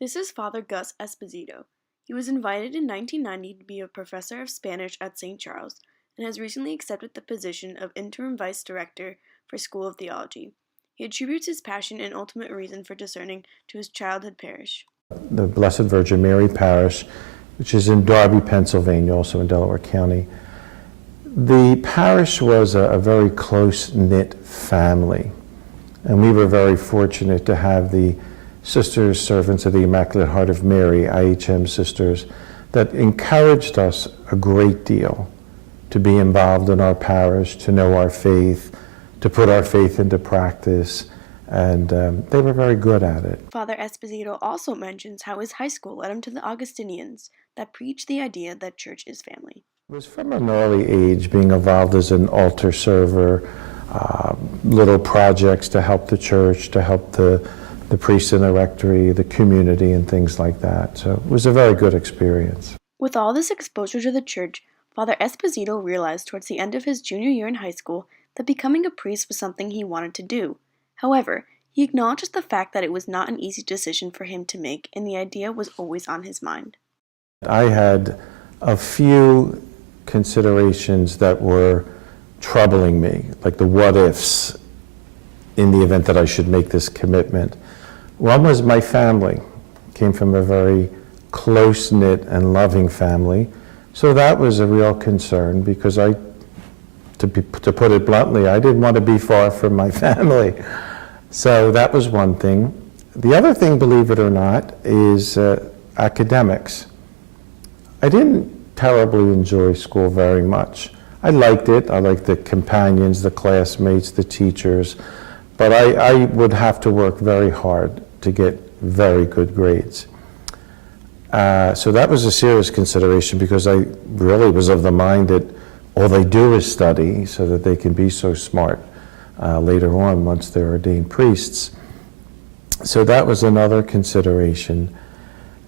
This is Father Gus Esposito. He was invited in 1990 to be a professor of Spanish at St. Charles and has recently accepted the position of interim vice director for School of Theology. He attributes his passion and ultimate reason for discerning to his childhood parish. The Blessed Virgin Mary Parish, which is in Darby, Pennsylvania, also in Delaware County. The parish was a very close-knit family, and we were very fortunate to have the Sisters Servants of the Immaculate Heart of Mary, IHM sisters, that encouraged us a great deal to be involved in our parish, to know our faith, to put our faith into practice, and they were very good at it. Father Esposito also mentions how his high school led him to the Augustinians that preach the idea that church is family. It was from an early age being involved as an altar server, little projects to help the church, to help the priests in the rectory, the community, and things like that. So it was a very good experience. With all this exposure to the church, Father Esposito realized towards the end of his junior year in high school that becoming a priest was something he wanted to do. However, he acknowledged the fact that it was not an easy decision for him to make, and the idea was always on his mind. I had a few considerations that were troubling me, like the what-ifs in the event that I should make this commitment. One was my family. Came from a very close-knit and loving family, so that was a real concern because to put it bluntly, I didn't want to be far from my family. So that was one thing. The other thing, believe it or not, is academics. I didn't terribly enjoy school very much. I liked it. I liked the companions, the classmates, the teachers, but I would have to work very hard to get very good grades. So that was a serious consideration because I really was of the mind that all they do is study so that they can be so smart later on once they're ordained priests. So that was another consideration.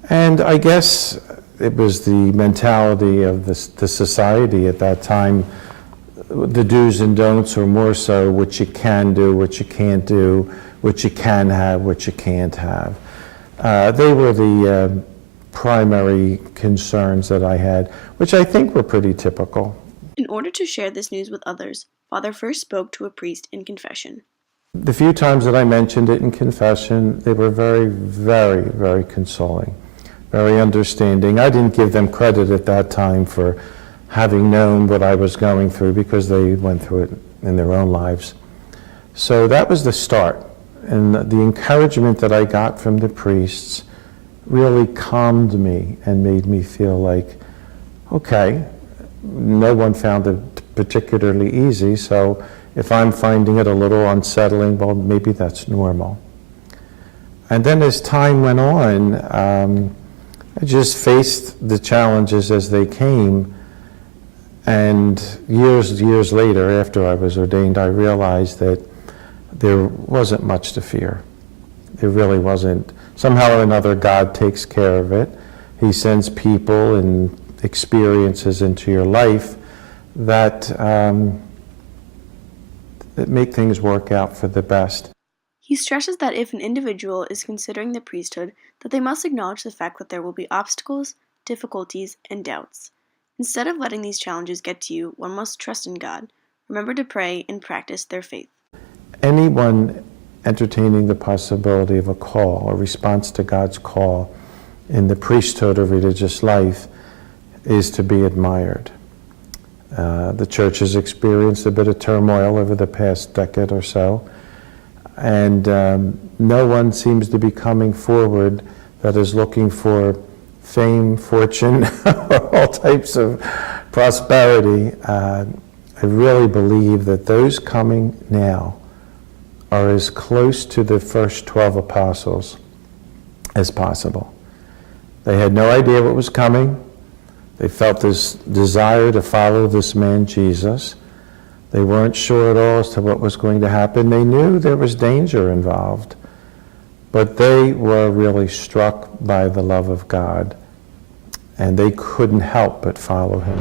And I guess it was the mentality of the society at that time. The do's and don'ts were more so what you can do, what you can't do, what you can have, what you can't have. They were the primary concerns that I had, which I think were pretty typical. In order to share this news with others, Father first spoke to a priest in confession. The few times that I mentioned it in confession, they were very, very, very consoling, very understanding. I didn't give them credit at that time for having known what I was going through because they went through it in their own lives. So that was the start. And the encouragement that I got from the priests really calmed me and made me feel like, okay, no one found it particularly easy, so if I'm finding it a little unsettling, well, maybe that's normal. And then as time went on, I just faced the challenges as they came, and years later, after I was ordained, I realized that there wasn't much to fear. There really wasn't. Somehow or another, God takes care of it. He sends people and experiences into your life that make things work out for the best. He stresses that if an individual is considering the priesthood, that they must acknowledge the fact that there will be obstacles, difficulties, and doubts. Instead of letting these challenges get to you, one must trust in God, remember to pray, and practice their faith. Anyone entertaining the possibility of a call, a response to God's call in the priesthood of religious life is to be admired. The church has experienced a bit of turmoil over the past decade or so, and no one seems to be coming forward that is looking for fame, fortune, or all types of prosperity. I really believe that those coming now are as close to the first 12 apostles as possible. They had no idea what was coming. They felt this desire to follow this man, Jesus. They weren't sure at all as to what was going to happen. They knew there was danger involved, but they were really struck by the love of God, and they couldn't help but follow him.